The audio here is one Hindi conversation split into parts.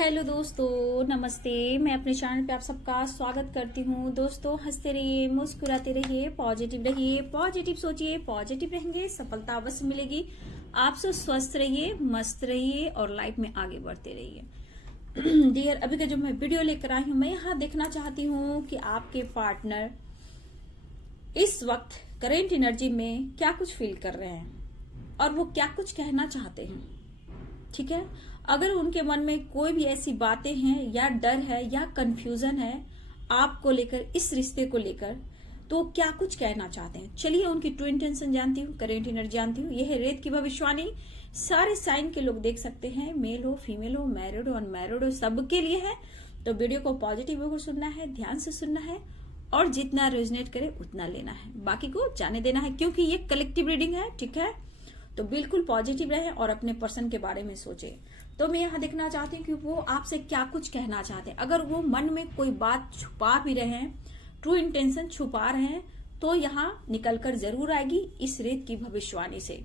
हेलो दोस्तों, नमस्ते। मैं अपने चैनल पे आप सबका स्वागत करती हूँ। दोस्तों, हंसते रहिए, मुस्कुराते रहिए, पॉजिटिव सोचिए, पॉजिटिव रहेंगे, सफलता अवश्य मिलेगी। आप सब स्वस्थ रहिए, मस्त रहिए और लाइफ में आगे बढ़ते रहिए। डियर, अभी का जो मैं वीडियो लेकर आई हूँ, मैं यहाँ देखना चाहती हूँ कि आपके पार्टनर इस वक्त करेंट एनर्जी में क्या कुछ फील कर रहे हैं और वो क्या कुछ कहना चाहते हैं। ठीक है, अगर उनके मन में कोई भी ऐसी बातें हैं या डर है या कंफ्यूजन है आपको लेकर, इस रिश्ते को लेकर, तो क्या कुछ कहना चाहते हैं। चलिए उनकी ट्रू इंटेंशन जानती हूँ, करेंट एनर्जी जानती हूँ। यह है रेत की भविष्यवाणी। सारे साइन के लोग देख सकते हैं, मेल हो, फीमेल हो, मैरिड हो, अनमैरिड हो, सबके लिए है। तो वीडियो को पॉजिटिव होकर सुनना है, ध्यान से सुनना है और जितना रेजोनेट करे उतना लेना है, बाकी को जाने देना है, क्योंकि ये कलेक्टिव रीडिंग है। ठीक है, तो बिल्कुल पॉजिटिव रहे और अपने पर्सन के बारे में सोचे। तो मैं यहाँ देखना चाहती हूँ कि वो आपसे क्या कुछ कहना चाहते हैं। अगर वो मन में कोई बात छुपा भी रहे हैं, ट्रू इंटेंशन छुपा रहे हैं, तो यहाँ निकलकर जरूर आएगी इस रेत की भविष्यवाणी से।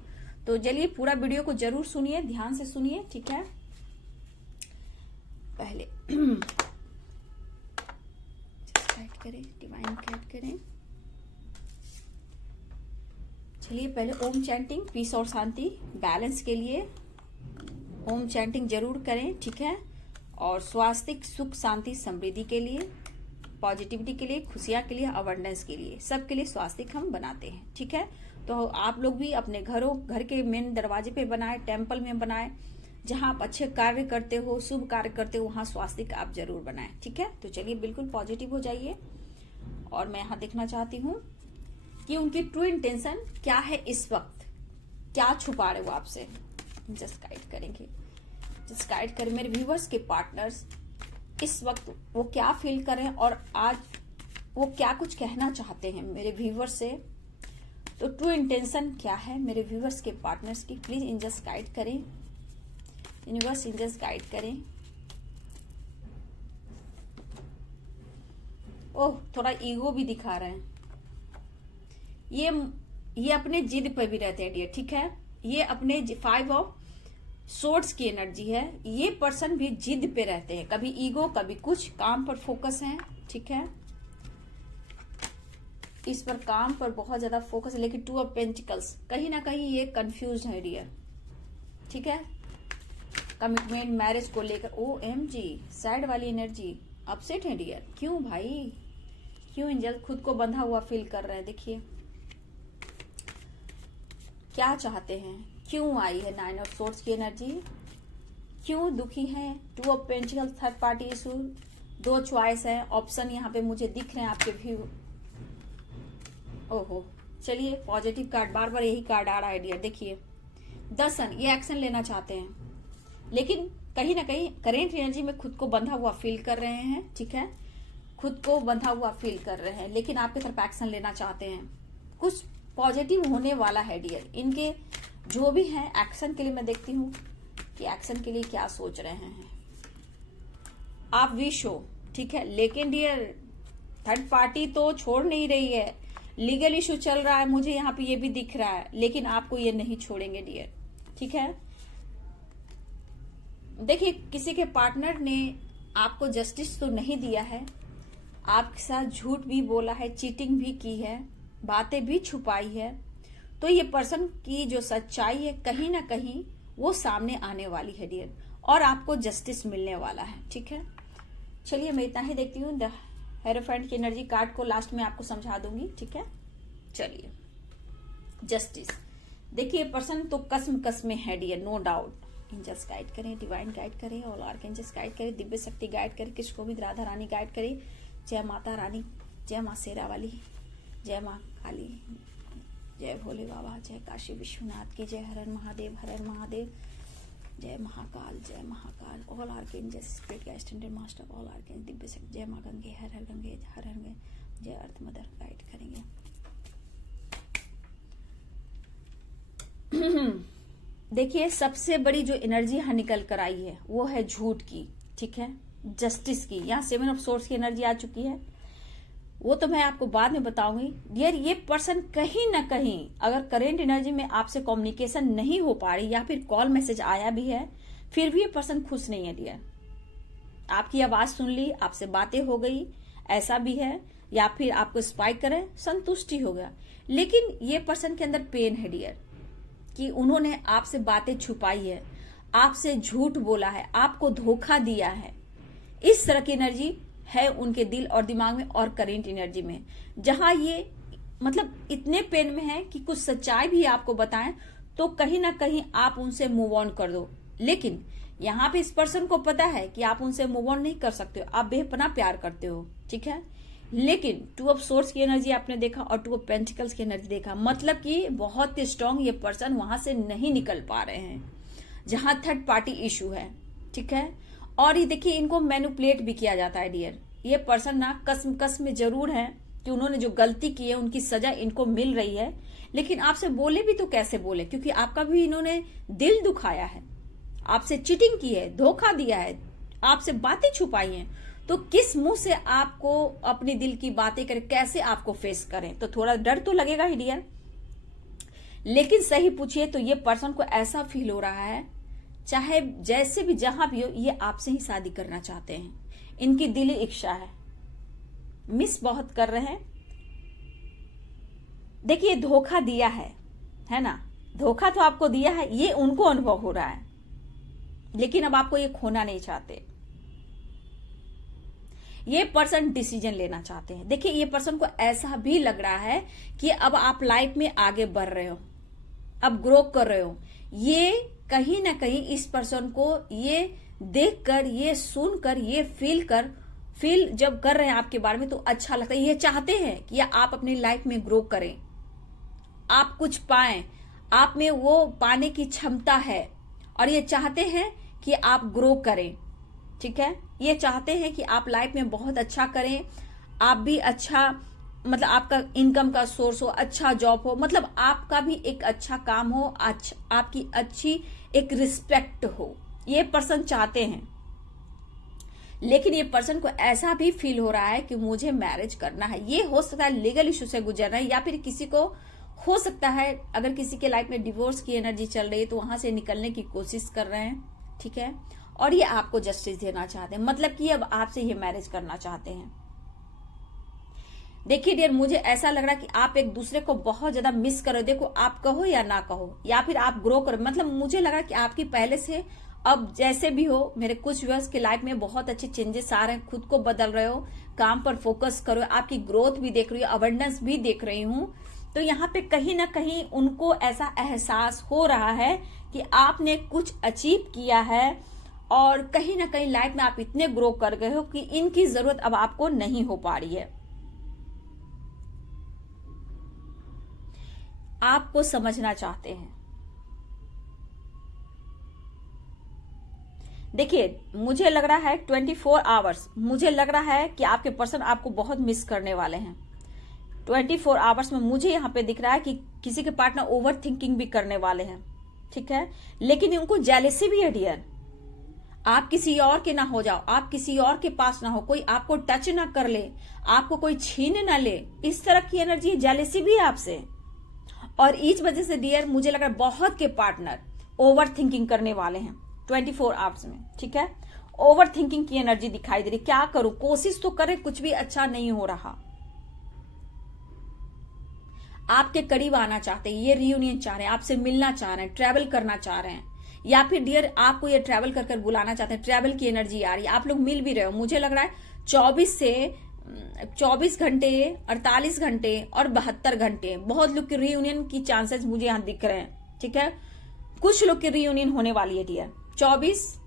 तो चलिए पूरा वीडियो को जरूर सुनिए, ध्यान से सुनिए। ठीक है, पहले गाइड करें, डिवाइन गाइड करें। चलिए पहले ओम चैंटिंग, पीस और शांति, बैलेंस के लिए ओम चैंटिंग जरूर करें। ठीक है, और स्वास्थ्य, सुख, शांति, समृद्धि के लिए, पॉजिटिविटी के लिए, खुशियां के लिए, अवेयरनेस के लिए, सबके लिए स्वास्थ्य हम बनाते हैं। ठीक है, तो आप लोग भी अपने घर के मेन दरवाजे पे बनाए, टेम्पल में बनाए, जहां आप अच्छे कार्य करते हो, शुभ कार्य करते हो, वहां स्वास्थ्य आप जरूर बनाए। ठीक है, तो चलिए बिल्कुल पॉजिटिव हो जाइए। और मैं यहाँ देखना चाहती हूँ कि उनकी ट्रू इंटेंशन क्या है इस वक्त, क्या छुपा रहे वो आपसे। जस्ट गाइड करेंगे, जस्ट गाइड करें मेरे व्यूवर्स के पार्टनर्स इस वक्त वो क्या फील कर रहे हैं और आज वो क्या कुछ कहना चाहते हैं मेरे व्यूवर्स से। तो ट्रू इंटेंशन क्या है मेरे व्यूवर्स के पार्टनर्स की, प्लीज इंजस्ट गाइड करें, यूनिवर्स इंजस्ट गाइड करें। ओह, थोड़ा ईगो भी दिखा रहे हैं। ये अपने जिद पे भी रहते हैं डियर। ठीक है, ये अपने 5 ऑफ सोर्ड्स की एनर्जी है। ये पर्सन भी जिद पे रहते हैं, कभी ईगो, कभी कुछ, काम पर फोकस है। ठीक है, इस पर काम पर बहुत ज्यादा फोकस है, लेकिन 2 ऑफ पेंटिकल्स कहीं ना कहीं ये कंफ्यूज है डियर। ठीक है, कमिटमेंट, मैरिज को लेकर OMG सैड वाली एनर्जी, अपसेट है डियर। क्यों भाई, क्यों एंजल खुद को बंधा हुआ फील कर रहे हैं। देखिए क्या चाहते हैं, क्यों आई है 9 ऑफ सोर्ड्स की एनर्जी, क्यों दुखी है। 2 of pentacles, third party issue, 2 choice है, ऑप्शन यहाँ पे मुझे दिख रहे हैं आपके व्यू। ओहो, चलिए पॉजिटिव कार्ड, बार बार यही कार्ड आ रहा है डियर। देखिए द सन, ये एक्शन लेना चाहते हैं, लेकिन कहीं ना कहीं करेंट एनर्जी में खुद को बंधा हुआ फील कर रहे हैं। ठीक है, खुद को बंधा हुआ फील कर रहे हैं, लेकिन आपकी तरफ एक्शन लेना चाहते हैं। कुछ पॉजिटिव होने वाला है डियर। इनके जो भी है एक्शन के लिए मैं देखती हूँ कि एक्शन के लिए क्या सोच रहे हैं। आप विश हो, ठीक है, लेकिन डियर थर्ड पार्टी तो छोड़ नहीं रही है। लीगल इशू चल रहा है, मुझे यहाँ पे ये भी दिख रहा है, लेकिन आपको ये नहीं छोड़ेंगे डियर। ठीक है, देखिए किसी के पार्टनर ने आपको जस्टिस तो नहीं दिया है, आपके साथ झूठ भी बोला है, चीटिंग भी की है, बातें भी छुपाई है। तो ये पर्सन की जो सच्चाई है कहीं ना कहीं वो सामने आने वाली है डियर, और आपको जस्टिस मिलने वाला है। ठीक है, चलिए मैं इतना ही देखती हूँ। द हेरोफेंट की एनर्जी कार्ड को लास्ट में आपको समझा दूंगी। ठीक है, चलिए जस्टिस देखिए, पर्सन तो कसम है dear, no doubt. Angels guide करें, डिवाइन गाइड करें, ऑल आर्कएंजल्स गाइड करें, दिव्य शक्ति गाइड करें, कृष्ण गोविंद राधा रानी गाइड करें। जय माता रानी, जय माँ शेरा वाली, जय माँ काली, जय भोले बाबा, जय काशी विश्वनाथ की, जय हर महादेव, हर महादेव, जय महाकाल, जय Mahakal, all archangels, spirit guide, standard master, all archangels, Divya शक्ति, जय माँ गंगे, हर गंगे, हर गंगे, जय अर्थ मदर गाइड करेंगे। देखिए सबसे बड़ी जो एनर्जी यहाँ निकल कर आई है वो है झूठ की। ठीक है, जस्टिस की। यहाँ 7 ऑफ सोर्ड्स की एनर्जी आ चुकी है, वो तो मैं आपको बाद में बताऊंगी डियर। ये पर्सन कहीं ना कहीं अगर करेंट एनर्जी में आपसे कम्युनिकेशन नहीं हो पा रही या फिर कॉल मैसेज आया भी है, फिर भी ये पर्सन खुश नहीं है डियर। आपकी आवाज सुन ली, आपसे बातें हो गई, ऐसा भी है, या फिर आपको स्पाइक करे, संतुष्टि हो गया। लेकिन ये पर्सन के अंदर पेन है डियर, कि उन्होंने आपसे बातें छुपाई है, आपसे झूठ बोला है, आपको धोखा दिया है। इस तरह की एनर्जी है उनके दिल और दिमाग में और करेंट एनर्जी में, जहां ये मतलब इतने पेन में है कि कुछ सच्चाई भी आपको बताएं तो कहीं ना कहीं आप उनसे मूव ऑन कर दो। लेकिन यहाँ पे इस पर्सन को पता है कि आप उनसे मूव ऑन नहीं कर सकते हो, आप बेपनाह प्यार करते हो, ठीक है। लेकिन 2 ऑफ सोर्ड्स की एनर्जी आपने देखा और 2 ऑफ पेंटिकल्स की एनर्जी देखा, मतलब कि बहुत स्ट्रांग ये पर्सन वहां से नहीं निकल पा रहे हैं, जहां थर्ड पार्टी इशू है, ठीक है। और ये देखिए, इनको मैनिपुलेट भी किया जाता है डियर। ये पर्सन ना कसम में जरूर है कि उन्होंने जो गलती की है उनकी सजा इनको मिल रही है, लेकिन आपसे बोले भी तो कैसे बोले, क्योंकि आपका भी इन्होंने दिल दुखाया है, आपसे चीटिंग की है, धोखा दिया है, आपसे बातें छुपाई हैं। तो किस मुंह से आपको अपनी दिल की बातें करें, कैसे आपको फेस करें, तो थोड़ा डर तो लगेगा ही डियर। लेकिन सही पूछिए तो ये पर्सन को ऐसा फील हो रहा है, चाहे जैसे भी जहां भी हो, ये आपसे ही शादी करना चाहते हैं, इनकी दिली इच्छा है, मिस बहुत कर रहे हैं। देखिए, धोखा दिया है ना, धोखा तो आपको दिया है, ये उनको अनुभव हो रहा है, लेकिन अब आपको ये खोना नहीं चाहते। ये पर्सन डिसीजन लेना चाहते हैं। देखिए, ये पर्सन को ऐसा भी लग रहा है कि अब आप लाइफ में आगे बढ़ रहे हो, अब ग्रो कर रहे हो। ये कहीं ना कहीं इस पर्सन को ये देखकर, ये सुनकर, ये फील जब कर रहे हैं आपके बारे में तो अच्छा लगता है। ये चाहते हैं कि आप अपनी लाइफ में ग्रो करें, आप कुछ पाएं, आप में वो पाने की क्षमता है, और ये चाहते हैं कि आप ग्रो करें, ठीक है। ये चाहते हैं कि आप लाइफ में बहुत अच्छा करें, आप भी अच्छा, मतलब आपका इनकम का सोर्स हो, अच्छा जॉब हो, मतलब आपका भी एक अच्छा काम हो, आपकी अच्छी एक रिस्पेक्ट हो, ये पर्सन चाहते हैं। लेकिन ये पर्सन को ऐसा भी फील हो रहा है कि मुझे मैरिज करना है। ये हो सकता है लीगल इशू से गुजर रहे हैं, या फिर किसी को हो सकता है अगर किसी के लाइफ में डिवोर्स की एनर्जी चल रही है तो वहां से निकलने की कोशिश कर रहे हैं, ठीक है। और ये आपको जस्टिस देना चाहते हैं, मतलब कि अब आपसे ये मैरिज करना चाहते हैं। देखिए डियर, मुझे ऐसा लग रहा है कि आप एक दूसरे को बहुत ज्यादा मिस करो। देखो, आप कहो या ना कहो, या फिर आप ग्रो करो, मतलब मुझे लग रहा है कि आपकी पहले से अब जैसे भी हो, मेरे कुछ व्यूअर्स की लाइफ में बहुत अच्छे चेंजेस आ रहे हैं, खुद को बदल रहे हो, काम पर फोकस करो, आपकी ग्रोथ भी देख रही हूँ, अबंडेंस भी देख रही हूँ। तो यहाँ पे कहीं ना कहीं उनको ऐसा एहसास हो रहा है कि आपने कुछ अचीव किया है, और कहीं ना कहीं लाइफ में आप इतने ग्रो कर गए हो कि इनकी जरूरत अब आपको नहीं हो पा रही है। आपको समझना चाहते हैं। देखिए, मुझे लग रहा है 24 आवर्स, मुझे लग रहा है कि आपके पर्सन आपको बहुत मिस करने वाले हैं। 24 आवर्स में मुझे यहाँ पे दिख रहा है कि किसी के पार्टनर ओवर थिंकिंग भी करने वाले हैं, ठीक है। लेकिन उनको जेलसी भी है डियर, आप किसी और के ना हो जाओ, आप किसी और के पास ना हो, कोई आपको टच ना कर ले, आपको कोई छीन ना ले, इस तरह की एनर्जी है, जेलसी भी है आपसे। और इस वजह से डियर मुझे लग रहा है बहुत के पार्टनर ओवर थिंकिंग करने वाले हैं 24 आवर्स में, ठीक है। ओवर थिंकिंग की एनर्जी दिखाई दे रही, क्या करूं, कोशिश तो करें, कुछ भी अच्छा नहीं हो रहा। आपके करीब आना चाहते हैं, ये रियूनियन चाह रहे हैं, आपसे मिलना चाह रहे हैं, ट्रैवल करना चाह रहे हैं, या फिर डियर आपको ये ट्रैवल कर बुलाना चाहते हैं। ट्रैवल की एनर्जी आ रही है, आप लोग मिल भी रहे हो। मुझे लग रहा है 24 घंटे, 48 घंटे और 72 घंटे, बहुत लोग की रियूनियन की चांसेस मुझे यहाँ दिख रहे हैं, ठीक है। कुछ लोग की रियूनियन होने वाली है डियर, 24,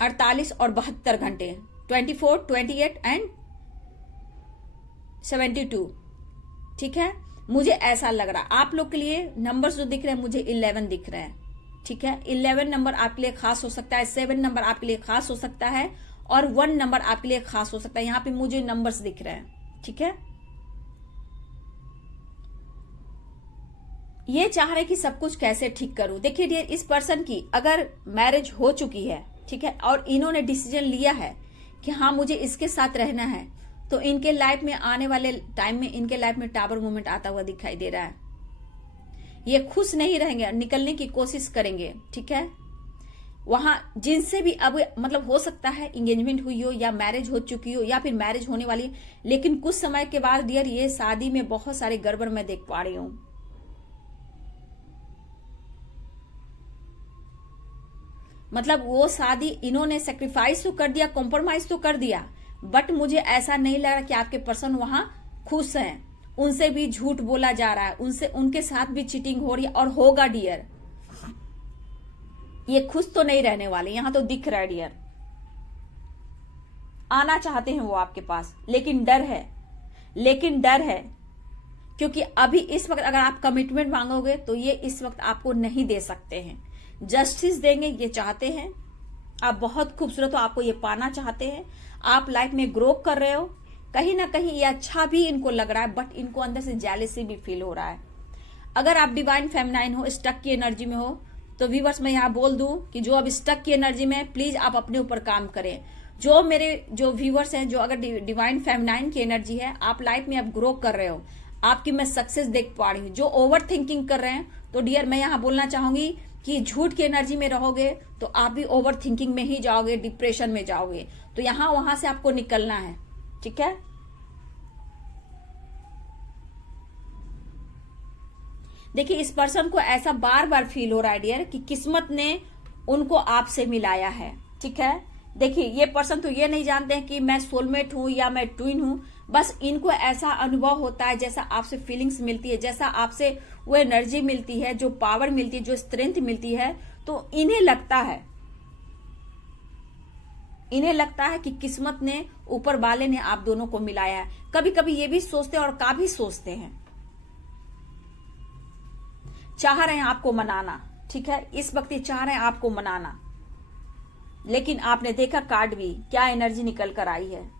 48 और 72 घंटे, 24, 28 एंड 72, ठीक है। मुझे ऐसा लग रहा है आप लोग के लिए नंबर्स जो दिख रहे हैं, मुझे 11 दिख रहे हैं, ठीक है। 11 नंबर आपके लिए खास हो सकता है, 7 नंबर आपके लिए खास हो सकता है, और 1 नंबर आपके लिए खास हो सकता है। यहाँ पे मुझे नंबर्स दिख रहे हैं, ठीक है। ये चाह रहे कि सब कुछ कैसे ठीक करूं। देखिए डियर, इस पर्सन की अगर मैरिज हो चुकी है, ठीक है, और इन्होंने डिसीजन लिया है कि हाँ मुझे इसके साथ रहना है, तो इनके लाइफ में आने वाले टाइम में इनके लाइफ में टावर मूवमेंट आता हुआ दिखाई दे रहा है। ये खुश नहीं रहेंगे, निकलने की कोशिश करेंगे, ठीक है। वहां जिनसे भी अब मतलब हो सकता है एंगेजमेंट हुई हो या मैरिज हो चुकी हो या फिर मैरिज होने वाली है, लेकिन कुछ समय के बाद डियर ये शादी में बहुत सारे गड़बड़ मैं देख पा रही हूं। मतलब वो शादी इन्होंने सेक्रीफाइस तो कर दिया, कॉम्प्रोमाइज तो कर दिया, बट मुझे ऐसा नहीं लग रहा कि आपके पर्सन वहां खुश हैं। उनसे भी झूठ बोला जा रहा है, उनसे उनके साथ भी चीटिंग हो रही है और होगा डियर। ये खुश तो नहीं रहने वाले, यहां तो दिख रहा है डियर। आना चाहते हैं वो आपके पास, लेकिन डर है क्योंकि अभी इस वक्त अगर आप कमिटमेंट मांगोगे तो ये इस वक्त आपको नहीं दे सकते हैं। जस्टिस देंगे ये चाहते हैं, आप बहुत खूबसूरत हो, आपको ये पाना चाहते हैं, आप लाइफ में ग्रो कर रहे हो, कहीं ना कहीं ये अच्छा भी इनको लग रहा है, बट इनको अंदर से जेलसी भी फील हो रहा है। अगर आप डिवाइन फेमिनाइन हो, स्टक की एनर्जी में हो, तो व्यूअर्स मैं यहाँ बोल दूं कि जो अब स्टक की एनर्जी में, प्लीज आप अपने ऊपर काम करें। जो मेरे जो व्यूअर्स हैं जो अगर डिवाइन फेमिनाइन की एनर्जी है, आप लाइफ में अब ग्रो कर रहे हो, आपकी मैं सक्सेस देख पा रही हूँ। जो ओवर थिंकिंग कर रहे हैं, तो डियर मैं यहाँ बोलना चाहूंगी कि झूठ की एनर्जी में रहोगे तो आप भी ओवर थिंकिंग में ही जाओगे, डिप्रेशन में जाओगे। तो यहाँ वहां से आपको निकलना है, ठीक है। देखिए इस पर्सन को ऐसा बार बार फील हो रहा है डियर कि किस्मत ने उनको आपसे मिलाया है, ठीक है। देखिए ये पर्सन तो ये नहीं जानते हैं कि मैं सोलमेट हूं या मैं ट्विन हूं, बस इनको ऐसा अनुभव होता है, जैसा आपसे फीलिंग्स मिलती है, जैसा आपसे वो एनर्जी मिलती है, जो पावर मिलती है, जो स्ट्रेंथ मिलती है, तो इन्हें लगता है कि किस्मत ने, ऊपर वाले ने आप दोनों को मिलाया है। कभी कभी ये भी सोचते हैं और काफी सोचते हैं, चाह रहे हैं आपको मनाना, ठीक है। इस वक्त ये चाह रहे हैं आपको मनाना, लेकिन आपने देखा कार्ड भी क्या एनर्जी निकल कर आई है।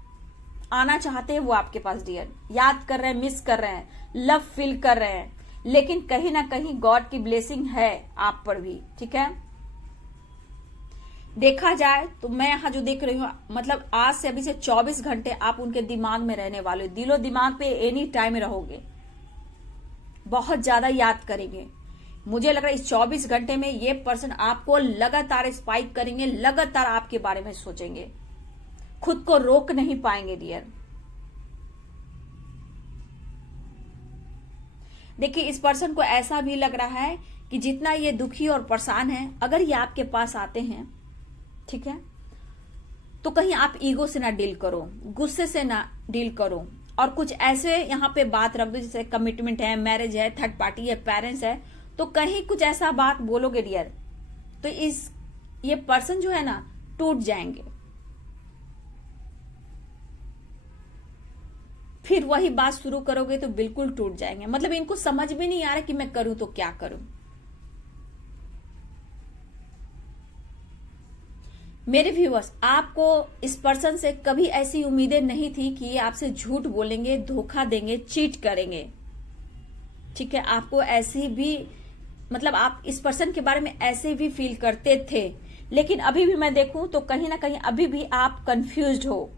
आना चाहते हैं वो आपके पास डियर, याद कर रहे हैं, मिस कर रहे हैं, लव फील कर रहे हैं, लेकिन कहीं ना कहीं गॉड की ब्लेसिंग है आप पर भी, ठीक है। देखा जाए तो मैं यहां जो देख रही हूं, मतलब आज से अभी से 24 घंटे आप उनके दिमाग में रहने वाले हो, दिलो दिमाग पे एनी टाइम रहोगे, बहुत ज्यादा याद करेंगे। मुझे लग रहा है इस 24 घंटे में ये पर्सन आपको लगातार स्पाइक करेंगे, लगातार आपके बारे में सोचेंगे, खुद को रोक नहीं पाएंगे डियर। देखिए इस पर्सन को ऐसा भी लग रहा है कि जितना ये दुखी और परेशान है, अगर ये आपके पास आते हैं, ठीक है, तो कहीं आप ईगो से ना डील करो, गुस्से से ना डील करो, और कुछ ऐसे यहाँ पे बात रख दो जैसे कमिटमेंट है, मैरिज है, थर्ड पार्टी है, पेरेंट्स है, तो कहीं कुछ ऐसा बात बोलोगे डियर तो ये पर्सन जो है ना टूट जाएंगे। फिर वही बात शुरू करोगे तो बिल्कुल टूट जाएंगे। मतलब इनको समझ में नहीं आ रहा कि मैं करूं तो क्या करूं। मेरे व्यूअर्स, आपको इस पर्सन से कभी ऐसी उम्मीदें नहीं थी कि ये आपसे झूठ बोलेंगे, धोखा देंगे, चीट करेंगे, ठीक है। आपको ऐसी भी, मतलब आप इस पर्सन के बारे में ऐसे भी फील करते थे, लेकिन अभी भी मैं देखूं तो कहीं ना कहीं अभी भी आप कंफ्यूज्ड हो।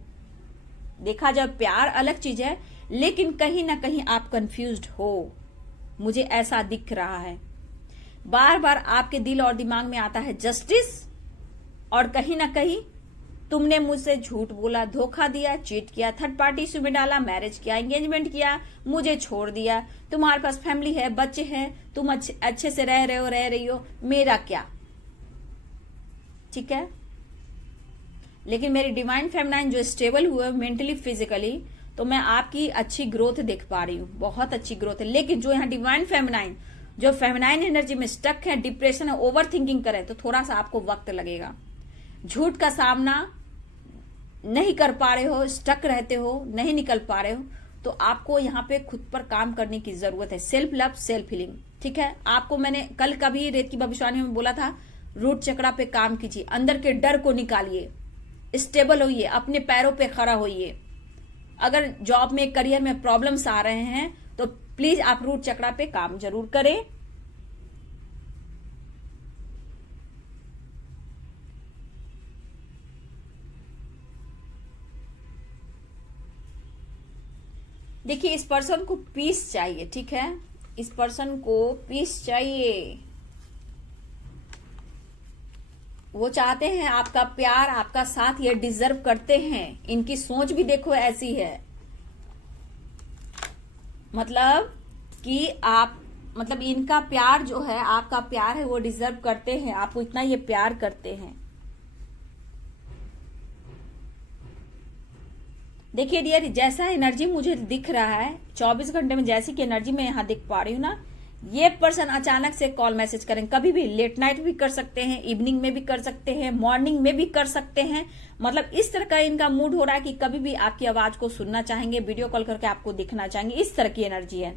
देखा जाए प्यार अलग चीज है, लेकिन कहीं ना कहीं आप कंफ्यूज्ड हो, मुझे ऐसा दिख रहा है। बार बार आपके दिल और दिमाग में आता है जस्टिस, और कहीं ना कहीं तुमने मुझसे झूठ बोला, धोखा दिया, चीट किया, थर्ड पार्टी में डाला, मैरिज किया, एंगेजमेंट किया, मुझे छोड़ दिया, तुम्हारे पास फैमिली है, बच्चे हैं, तुम अच्छे से रह रही हो, मेरा क्या, ठीक है। लेकिन मेरी डिवाइन फेमिनाइन जो स्टेबल हुए मेंटली फिजिकली, तो मैं आपकी अच्छी ग्रोथ देख पा रही हूँ, बहुत अच्छी ग्रोथ है। लेकिन जो यहाँ डिवाइन फेमिनाइन, जो फेमिनाइन एनर्जी में स्टक है, डिप्रेशन है, ओवर थिंकिंग करे, तो थोड़ा सा आपको वक्त लगेगा। झूठ का सामना नहीं कर पा रहे हो, स्टक रहते हो, नहीं निकल पा रहे हो, तो आपको यहाँ पे खुद पर काम करने की जरूरत है। सेल्फ लव, सेल्फ हीलिंग, ठीक है। आपको मैंने कल का भी रेत की भविष्यवाणी में बोला था, रूट चक्रा पे काम कीजिए, अंदर के डर को निकालिए, स्टेबल होइए, अपने पैरों पे खड़ा होइए। अगर जॉब में, करियर में प्रॉब्लम्स आ रहे हैं तो प्लीज आप रूट चक्रा पे काम जरूर करें। देखिए इस पर्सन को पीस चाहिए, ठीक है, इस पर्सन को पीस चाहिए। वो चाहते हैं आपका प्यार, आपका साथ, ये डिजर्व करते हैं। इनकी सोच भी देखो ऐसी है, मतलब कि आप, मतलब इनका प्यार जो है, आपका प्यार है, वो डिजर्व करते हैं, आपको इतना ये प्यार करते हैं। देखिए डियर, जैसा एनर्जी मुझे दिख रहा है 24 घंटे में, जैसी की एनर्जी मैं यहां दिख पा रही हूं ना, ये पर्सन अचानक से कॉल मैसेज करें, कभी भी लेट नाइट भी कर सकते हैं, इवनिंग में भी कर सकते हैं, मॉर्निंग में भी कर सकते हैं। मतलब इस तरह का इनका मूड हो रहा है कि कभी भी आपकी आवाज को सुनना चाहेंगे, वीडियो कॉल करके आपको दिखना चाहेंगे, इस तरह की एनर्जी है।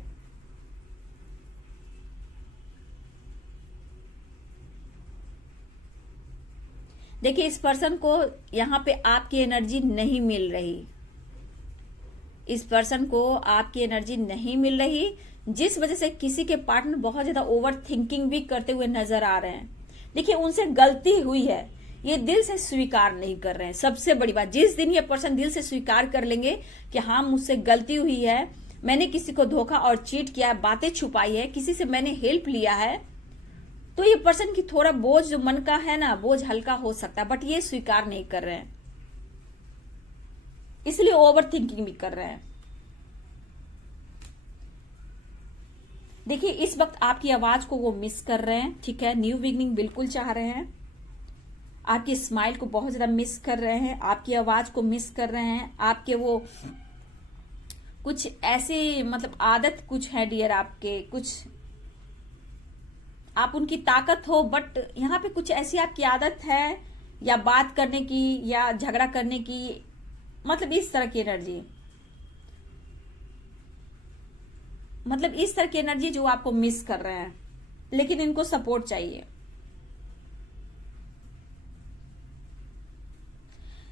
देखिए इस पर्सन को यहां पे आपकी एनर्जी नहीं मिल रही, इस पर्सन को आपकी एनर्जी नहीं मिल रही, जिस वजह से किसी के पार्टनर बहुत ज्यादा ओवर थिंकिंग भी करते हुए नजर आ रहे हैं। देखिए उनसे गलती हुई है, ये दिल से स्वीकार नहीं कर रहे हैं। सबसे बड़ी बात, जिस दिन ये पर्सन दिल से स्वीकार कर लेंगे कि हाँ मुझसे गलती हुई है, मैंने किसी को धोखा और चीट किया है, बातें छुपाई है, किसी से मैंने हेल्प लिया है, तो ये पर्सन की थोड़ा बोझ जो मन का है ना, बोझ हल्का हो सकता है, बट ये स्वीकार नहीं कर रहे हैं, इसलिए ओवर थिंकिंग भी कर रहे हैं। देखिए इस वक्त आपकी आवाज को वो मिस कर रहे हैं, ठीक है, न्यू बिगनिंग बिल्कुल चाह रहे हैं, आपकी स्माइल को बहुत ज्यादा मिस कर रहे हैं, आपकी आवाज को मिस कर रहे हैं, आपके वो कुछ ऐसे मतलब आदत कुछ है डियर, आपके कुछ, आप उनकी ताकत हो, बट यहाँ पे कुछ ऐसी आपकी आदत है, या बात करने की या झगड़ा करने की, मतलब इस तरह की एनर्जी, मतलब इस तरह की एनर्जी जो आपको मिस कर रहे हैं, लेकिन इनको सपोर्ट चाहिए।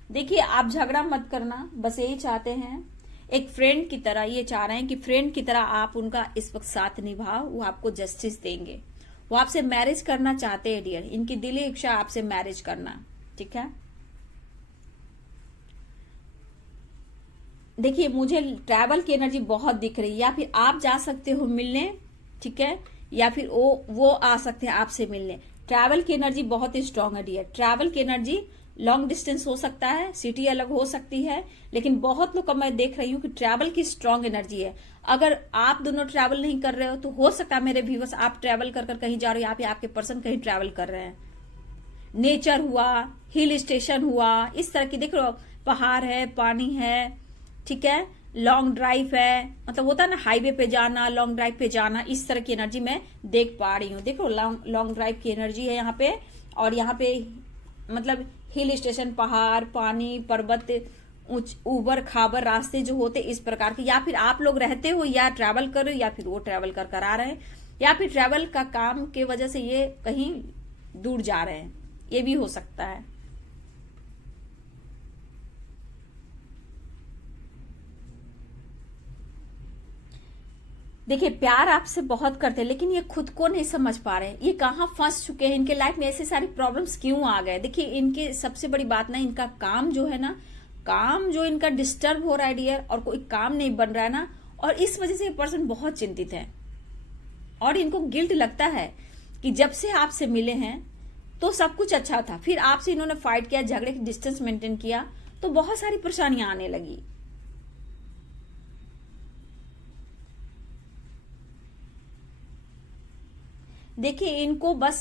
देखिए आप झगड़ा मत करना, बस यही चाहते हैं, एक फ्रेंड की तरह ये चाह रहे हैं कि फ्रेंड की तरह आप उनका इस वक्त साथ निभाओ, वो आपको जस्टिस देंगे, वो आपसे मैरिज करना चाहते हैं डियर, इनकी दिली इच्छा आपसे मैरिज करना, ठीक है। देखिए मुझे ट्रैवल की एनर्जी बहुत दिख रही है, या फिर आप जा सकते हो मिलने, ठीक है, या फिर वो आ सकते हैं आपसे मिलने। ट्रैवल की एनर्जी बहुत ही स्ट्रांग है डियर, ट्रैवल की एनर्जी लॉन्ग डिस्टेंस हो सकता है, सिटी अलग हो सकती है, लेकिन बहुत लोग का मैं देख रही हूँ कि ट्रैवल की स्ट्रांग एनर्जी है। अगर आप दोनों ट्रैवल नहीं कर रहे हो तो हो सकता है मेरे व्यूअर्स आप ट्रैवल कर कहीं जा रहे हो, या फिर आपके पर्सन कहीं ट्रैवल कर रहे हैं, नेचर हुआ, हिल स्टेशन हुआ, इस तरह की देख रहे हो, पहाड़ है, पानी है, ठीक है, लॉन्ग ड्राइव है, मतलब होता है ना हाईवे पे जाना, लॉन्ग ड्राइव पे जाना, इस तरह की एनर्जी मैं देख पा रही हूँ। देखो लॉन्ग ड्राइव की एनर्जी है यहाँ पे, और यहाँ पे मतलब हिल स्टेशन, पहाड़, पानी, पर्वत, ऊबर खाबर रास्ते जो होते इस प्रकार के, या फिर आप लोग रहते हो या ट्रैवल कर रहे हो, या फिर वो ट्रैवल कर आ रहे हैं, या फिर ट्रैवल का काम के वजह से ये कहीं दूर जा रहे हैं, ये भी हो सकता है। देखिए प्यार आपसे बहुत करते हैं, लेकिन ये खुद को नहीं समझ पा रहे हैं, ये कहाँ फंस चुके हैं, इनके लाइफ में ऐसे सारी प्रॉब्लम्स क्यों आ गए। देखिए इनके सबसे बड़ी बात ना, इनका काम जो है ना, काम जो इनका डिस्टर्ब हो रहा है डियर, और कोई काम नहीं बन रहा है ना, और इस वजह से ये पर्सन बहुत चिंतित है, और इनको गिल्ट लगता है कि जब से आपसे मिले हैं तो सब कुछ अच्छा था, फिर आपसे इन्होंने फाइट किया, झगड़े की डिस्टेंस मेंटेन किया, तो बहुत सारी परेशानियां आने लगी। देखिए इनको बस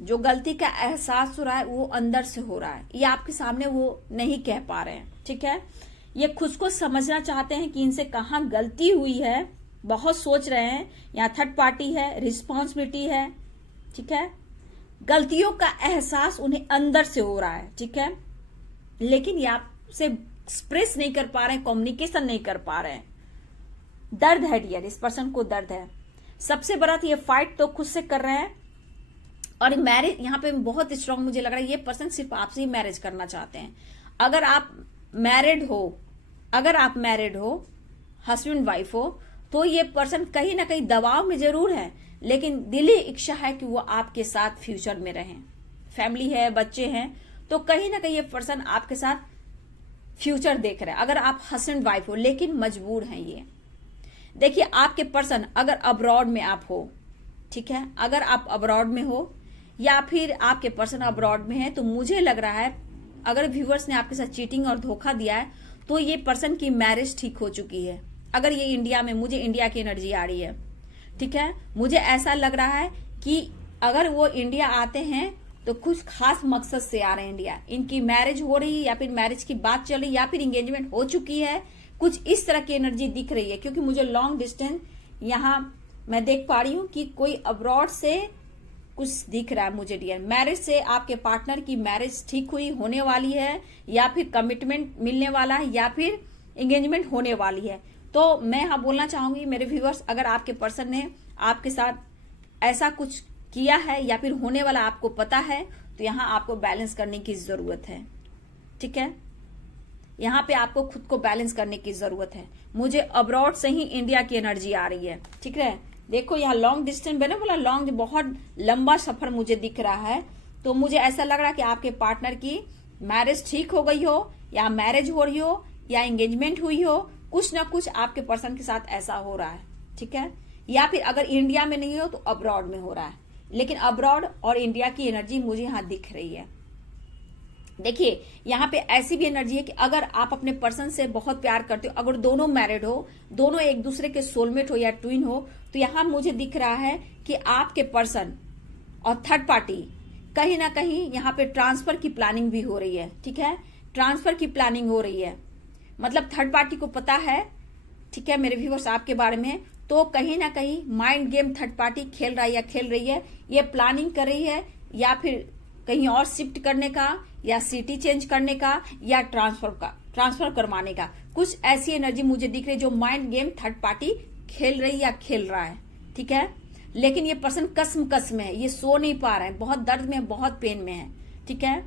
जो गलती का एहसास हो रहा है वो अंदर से हो रहा है, ये आपके सामने वो नहीं कह पा रहे हैं, ठीक है। ये खुद को समझना चाहते हैं कि इनसे कहाँ गलती हुई है, बहुत सोच रहे हैं, यहाँ थर्ड पार्टी है, रिस्पॉन्सिबिलिटी है, ठीक है, गलतियों का एहसास उन्हें अंदर से हो रहा है, ठीक है, लेकिन ये आपसे एक्सप्रेस नहीं कर पा रहे हैं, कम्युनिकेशन नहीं कर पा रहे हैं। दर्द है डियर, इस पर्सन को दर्द है। सबसे बड़ा तो ये फाइट तो खुद से कर रहे हैं, और मैरिज यहाँ पे बहुत स्ट्रांग मुझे लग रहा है, ये पर्सन सिर्फ आपसे ही मैरिज करना चाहते हैं। अगर आप मैरिड हो, हस्बैंड वाइफ हो, तो ये पर्सन कहीं ना कहीं दबाव में जरूर है, लेकिन दिली इच्छा है कि वो आपके साथ फ्यूचर में रहें। फैमिली है, बच्चे हैं, तो कहीं ना कहीं ये पर्सन आपके साथ फ्यूचर देख रहे हैं। अगर आप हस्बैंड वाइफ हो, लेकिन मजबूर हैं ये। देखिए आपके पर्सन अगर अब्रॉड में आप हो, ठीक है, अगर आप अब्रॉड में हो, या फिर आपके पर्सन अब्रॉड में है, तो मुझे लग रहा है अगर व्यूअर्स ने आपके साथ चीटिंग और धोखा दिया है तो ये पर्सन की मैरिज ठीक हो चुकी है। अगर ये इंडिया में, मुझे इंडिया की एनर्जी आ रही है, ठीक है, मुझे ऐसा लग रहा है कि अगर वो इंडिया आते हैं तो कुछ खास मकसद से आ रहे हैं इंडिया। इनकी मैरिज हो रही है या फिर मैरिज की बात चल रही है या फिर एंगेजमेंट हो चुकी है, कुछ इस तरह की एनर्जी दिख रही है। क्योंकि मुझे लॉन्ग डिस्टेंस यहाँ मैं देख पा रही हूँ कि कोई अब्रॉड से कुछ दिख रहा है मुझे डियर। मैरिज से आपके पार्टनर की मैरिज ठीक हुई, होने वाली है, या फिर कमिटमेंट मिलने वाला है, या फिर एंगेजमेंट होने वाली है। तो मैं यहाँ बोलना चाहूंगी मेरे व्यूअर्स, अगर आपके पर्सन ने आपके साथ ऐसा कुछ किया है या फिर होने वाला आपको पता है, तो यहाँ आपको बैलेंस करने की जरूरत है। ठीक है, यहाँ पे आपको खुद को बैलेंस करने की जरूरत है। मुझे अब्रॉड से ही इंडिया की एनर्जी आ रही है। ठीक है, देखो यहाँ लॉन्ग डिस्टेंस, मैंने बोला लॉन्ग, बहुत लंबा सफर मुझे दिख रहा है। तो मुझे ऐसा लग रहा है कि आपके पार्टनर की मैरिज ठीक हो गई हो, या मैरिज हो रही हो, या एंगेजमेंट हुई हो, कुछ ना कुछ आपके पर्सन के साथ ऐसा हो रहा है। ठीक है, या फिर अगर इंडिया में नहीं हो तो अब्रॉड में हो रहा है। लेकिन अब्रॉड और इंडिया की एनर्जी मुझे यहाँ दिख रही है। देखिए यहाँ पे ऐसी भी एनर्जी है कि अगर आप अपने पर्सन से बहुत प्यार करते हो, अगर दोनों मैरिड हो, दोनों एक दूसरे के सोलमेट हो या ट्विन हो, तो यहाँ मुझे दिख रहा है कि आपके पर्सन और थर्ड पार्टी कहीं ना कहीं यहाँ पे ट्रांसफर की प्लानिंग भी हो रही है। ठीक है, ट्रांसफर की प्लानिंग हो रही है, मतलब थर्ड पार्टी को पता है, ठीक है मेरे व्यूअर्स, आपके बारे में। तो कहीं ना कहीं माइंड गेम थर्ड पार्टी खेल रहा है या खेल रही है, ये प्लानिंग कर रही है, या फिर कहीं और शिफ्ट करने का, या सिटी चेंज करने का, या ट्रांसफर करवाने का। कुछ ऐसी एनर्जी मुझे दिख रही है जो माइंड गेम थर्ड पार्टी खेल रही या खेल रहा है। ठीक है, लेकिन ये पर्सन कसम है, ये सो नहीं पा रहा है, बहुत दर्द में है, बहुत पेन में है। ठीक है,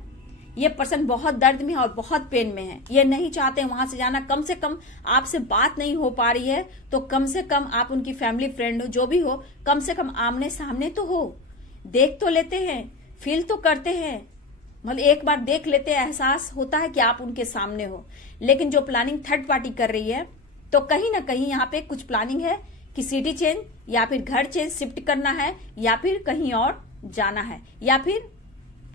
ये पर्सन बहुत दर्द में है और बहुत पेन में है। ये नहीं चाहते वहां से जाना। कम से कम आपसे बात नहीं हो पा रही है तो कम से कम आप उनकी फैमिली फ्रेंड हो, जो भी हो, कम से कम आमने सामने तो हो, देख तो लेते हैं, फील तो करते हैं, मतलब एक बार देख लेते हैं, एहसास होता है कि आप उनके सामने हो। लेकिन जो प्लानिंग थर्ड पार्टी कर रही है, तो कहीं ना कहीं यहाँ पे कुछ प्लानिंग है कि सिटी चेंज या फिर घर चेंज, शिफ्ट करना है, या फिर कहीं और जाना है, या फिर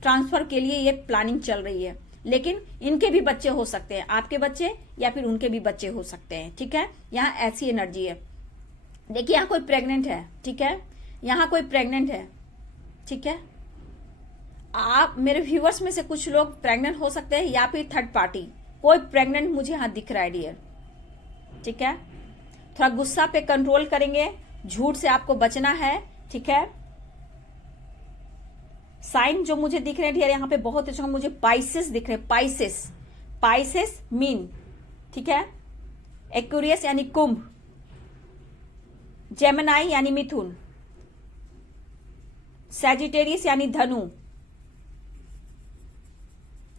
ट्रांसफर के लिए ये प्लानिंग चल रही है। लेकिन इनके भी बच्चे हो सकते हैं, आपके बच्चे या फिर उनके भी बच्चे हो सकते हैं। ठीक है, यहाँ ऐसी एनर्जी है। देखिए यहाँ कोई प्रेग्नेंट है। ठीक है, यहाँ कोई प्रेग्नेंट है। ठीक है, आप मेरे व्यूअर्स में से कुछ लोग प्रेग्नेंट हो सकते हैं, या फिर थर्ड पार्टी कोई प्रेग्नेंट मुझे यहाँ दिख रहा है डियर। ठीक है, थोड़ा गुस्सा पे कंट्रोल करेंगे, झूठ से आपको बचना है। ठीक है, साइन जो मुझे दिख रहे हैं डियर, यहाँ पे बहुत अच्छा मुझे पाइसेस दिख रहे हैं। पाइसेस मीन, ठीक है, एक्वेरियस यानी कुंभ, जेमिनाई यानी मिथुन, सैजिटेरियस यानी धनु,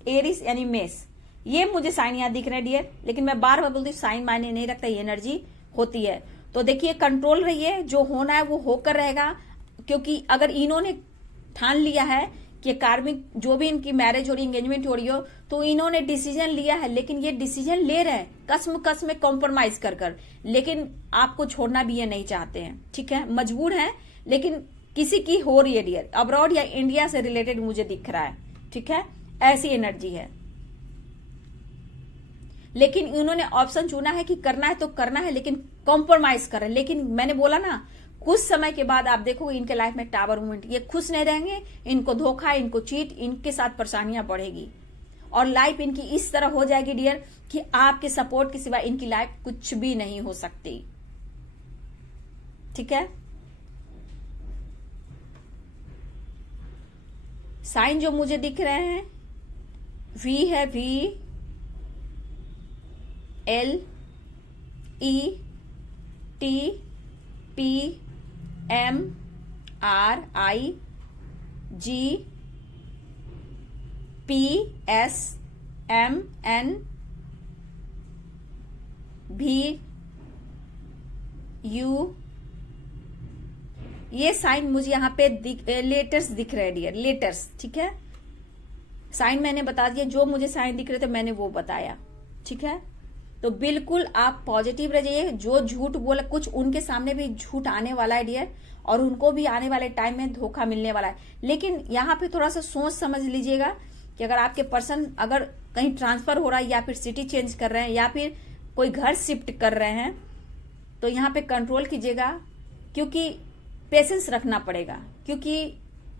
एरिस यानी मेष। ये मुझे साइन यहां दिख रहे हैं डियर। लेकिन मैं बार बार बोलती हूँ साइन मायने नहीं रखता, ये एनर्जी होती है। तो देखिए कंट्रोल रहिए, जो होना है वो होकर रहेगा। क्योंकि अगर इन्होंने ठान लिया है कि कार्मिक जो भी इनकी मैरिज हो रही, एंगेजमेंट हो रही हो, तो इन्होंने डिसीजन लिया है। लेकिन ये डिसीजन ले रहे हैं कसम में कॉम्प्रोमाइज कर, लेकिन आपको छोड़ना भी ये नहीं चाहते हैं। ठीक है, मजबूर हैं, लेकिन किसी की हो रही है डियर, अब्रॉड या इंडिया से रिलेटेड मुझे दिख रहा है। ठीक है, ऐसी एनर्जी है। लेकिन इन्होंने ऑप्शन चुना है कि करना है तो करना है, लेकिन कॉम्प्रोमाइज कर रहे हैं। लेकिन मैंने बोला ना, कुछ समय के बाद आप देखोगे इनके लाइफ में टावर मूवमेंट, ये खुश नहीं रहेंगे, इनको धोखा, इनको चीट, इनके साथ परेशानियां बढ़ेगी और लाइफ इनकी इस तरह हो जाएगी डियर कि आपके सपोर्ट के सिवा इनकी लाइफ कुछ भी नहीं हो सकती। ठीक है, साइन जो मुझे दिख रहे हैं, वी है, V L E T P M R I G P S M N भी यू। ये साइन मुझे यहाँ पे लेटर्स दिख रहे हैं डियर, लेटर्स। ठीक है, साइन मैंने बता दिया, जो मुझे साइन दिख रहे थे मैंने वो बताया। ठीक है, तो बिल्कुल आप पॉजिटिव रहिए। जो झूठ बोला, कुछ उनके सामने भी झूठ आने वाला है डियर, और उनको भी आने वाले टाइम में धोखा मिलने वाला है। लेकिन यहाँ पे थोड़ा सा सोच समझ लीजिएगा कि अगर आपके पर्सन अगर कहीं ट्रांसफर हो रहा है या फिर सिटी चेंज कर रहे हैं या फिर कोई घर शिफ्ट कर रहे हैं, तो यहाँ पे कंट्रोल कीजिएगा, क्योंकि पेशेंस रखना पड़ेगा, क्योंकि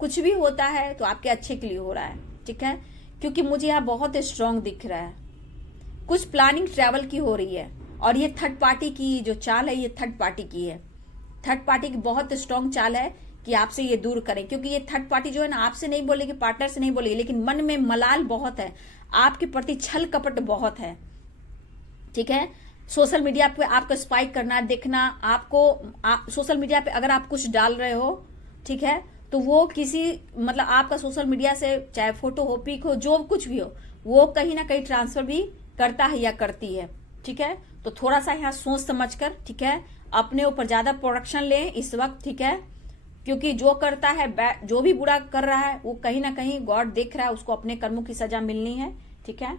कुछ भी होता है तो आपके अच्छे के लिए हो रहा है, ठीक है। क्योंकि मुझे यहाँ बहुत स्ट्रांग दिख रहा है, कुछ प्लानिंग ट्रैवल की हो रही है, और ये थर्ड पार्टी की जो चाल है ये थर्ड पार्टी की है। थर्ड पार्टी की बहुत स्ट्रांग चाल है कि आपसे ये दूर करें, क्योंकि ये थर्ड पार्टी जो है ना आपसे नहीं बोलेगी, पार्टनर से नहीं बोलेगी, लेकिन मन में मलाल बहुत है, आपके प्रति छल कपट बहुत है, ठीक है। सोशल मीडिया पे आपको स्पाइक करना, देखना आपको सोशल मीडिया पे अगर आप कुछ डाल रहे हो, ठीक है, तो वो किसी मतलब आपका सोशल मीडिया से चाहे फोटो हो, पिक हो, जो कुछ भी हो, वो कहीं ना कहीं ट्रांसफर भी करता है या करती है, ठीक है। तो थोड़ा सा यहाँ सोच समझकर, ठीक है, अपने ऊपर ज्यादा प्रोडक्शन लें इस वक्त, ठीक है, क्योंकि जो करता है जो भी बुरा कर रहा है वो कहीं ना कहीं गॉड देख रहा है, उसको अपने कर्मों की सजा मिलनी है, ठीक है।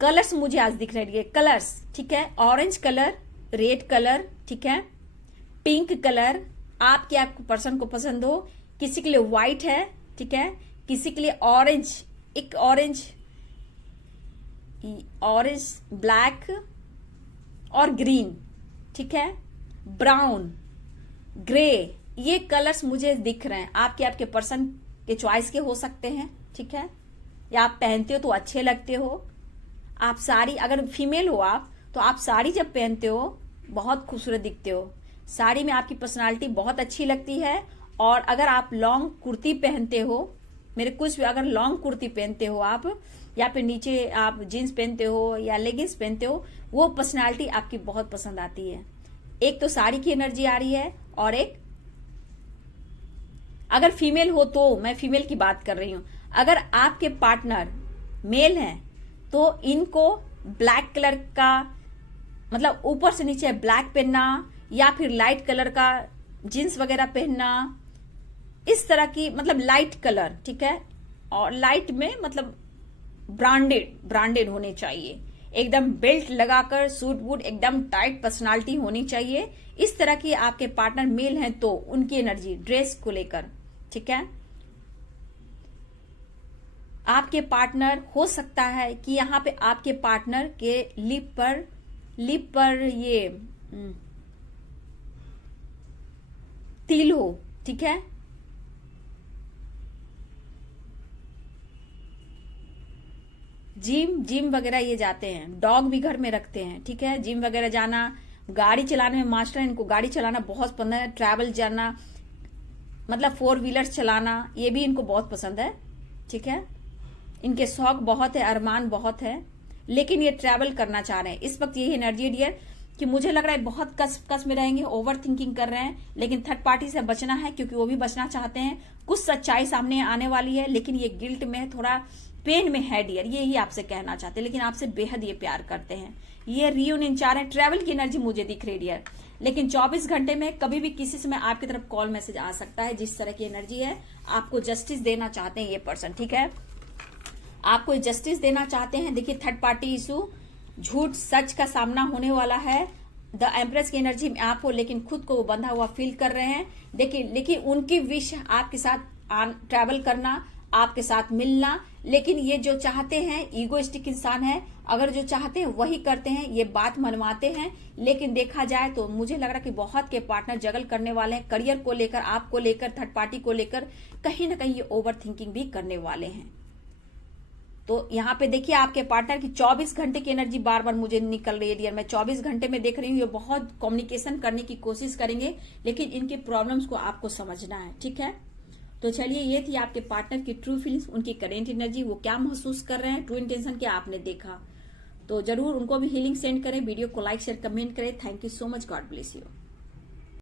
कलर्स मुझे आज दिख रहे हैं, कलर्स, ठीक है, ऑरेंज कलर, रेड कलर, ठीक है, पिंक कलर, आपके पर्सन को पसंद हो, किसी के लिए व्हाइट है, ठीक है, किसी के लिए ऑरेंज, एक ऑरेंज ब्लैक और ग्रीन, ठीक है, ब्राउन, ग्रे, ये कलर्स मुझे दिख रहे हैं। आपके पर्सन के चॉइस के हो सकते हैं, ठीक है, या आप पहनते हो तो अच्छे लगते हो। आप साड़ी, अगर फीमेल हो आप, तो आप साड़ी जब पहनते हो बहुत खूबसूरत दिखते हो, साड़ी में आपकी पर्सनालिटी बहुत अच्छी लगती है। और अगर आप लॉन्ग कुर्ती पहनते हो, मेरे कुछ भी अगर लॉन्ग कुर्ती पहनते हो आप, या फिर नीचे आप जीन्स पहनते हो या लेगिंग्स पहनते हो, वो पर्सनालिटी आपकी बहुत पसंद आती है। एक तो साड़ी की एनर्जी आ रही है, और एक अगर फीमेल हो तो मैं फीमेल की बात कर रही हूं, अगर आपके पार्टनर मेल हैं तो इनको ब्लैक कलर का मतलब ऊपर से नीचे ब्लैक पहनना, या फिर लाइट कलर का जीन्स वगैरह पहनना, इस तरह की मतलब लाइट कलर, ठीक है, और लाइट में मतलब ब्रांडेड होने चाहिए, एकदम बेल्ट लगाकर, सूट बूट एकदम टाइट पर्सनालिटी होनी चाहिए। इस तरह की आपके पार्टनर मेल हैं तो उनकी एनर्जी ड्रेस को लेकर, ठीक है। आपके पार्टनर हो सकता है कि यहाँ पे आपके पार्टनर के लिप पर ये तिल हो, ठीक है, जिम वगैरह ये जाते हैं, डॉग भी घर में रखते हैं, ठीक है, जिम वगैरह जाना, गाड़ी चलाने में मास्टर है, इनको गाड़ी चलाना बहुत पसंद है, ट्रैवल जाना मतलब 4 व्हीलर्स चलाना, ये भी इनको बहुत पसंद है, ठीक है। इनके शौक बहुत है, अरमान बहुत है, लेकिन ये ट्रैवल करना चाह रहे हैं इस वक्त। यही एनर्जी डियर कि मुझे लग रहा है बहुत कस में रहेंगे, ओवर थिंकिंग कर रहे हैं, लेकिन थर्ड पार्टी से बचना है, क्योंकि वो भी बचना चाहते हैं। कुछ सच्चाई सामने आने वाली है, लेकिन ये गिल्ट में थोड़ा पेन में है डियर, यही आपसे कहना चाहते हैं, लेकिन आपसे बेहद ये प्यार करते हैं। ये रियूनियन चाह रहे हैं, ट्रैवल की एनर्जी मुझे दिख रही है डियर, लेकिन 24 घंटे में कभी भी किसी समय आपकी तरफ कॉल मैसेज आ सकता है। जिस तरह की एनर्जी है, आपको जस्टिस देना चाहते हैं ये पर्सन, ठीक है, आपको जस्टिस देना चाहते हैं। देखिए थर्ड पार्टी इशू, झूठ सच का सामना होने वाला है। द एम्प्रेस की एनर्जी में आप हो, लेकिन खुद को वो बंधा हुआ फील कर रहे हैं। देखिए लेकिन उनकी विश आपके साथ ट्रैवल करना, आपके साथ मिलना, लेकिन ये जो चाहते हैं, ईगोइस्टिक इंसान है, अगर जो चाहते हैं वही करते हैं, ये बात मनवाते हैं। लेकिन देखा जाए तो मुझे लग रहा है कि बहुत के पार्टनर जगल करने वाले हैं, करियर को लेकर, आपको लेकर, थर्ड पार्टी को लेकर, कहीं ना कहीं ये ओवर थिंकिंग भी करने वाले हैं। तो यहाँ पे देखिए आपके पार्टनर की 24 घंटे की एनर्जी बार बार मुझे निकल रही है डियर, मैं 24 घंटे में देख रही हूँ। ये बहुत कम्युनिकेशन करने की कोशिश करेंगे, लेकिन इनके प्रॉब्लम्स को आपको समझना है, ठीक है। तो चलिए ये थी आपके पार्टनर की ट्रू फीलिंग्स, उनकी करेंट एनर्जी, वो क्या महसूस कर रहे हैं, ट्रू इंटेंशन क्या आपने देखा। तो जरूर उनको भी हीलिंग सेंड करें, वीडियो को लाइक शेयर कमेंट करें। Thank you so much, God bless you.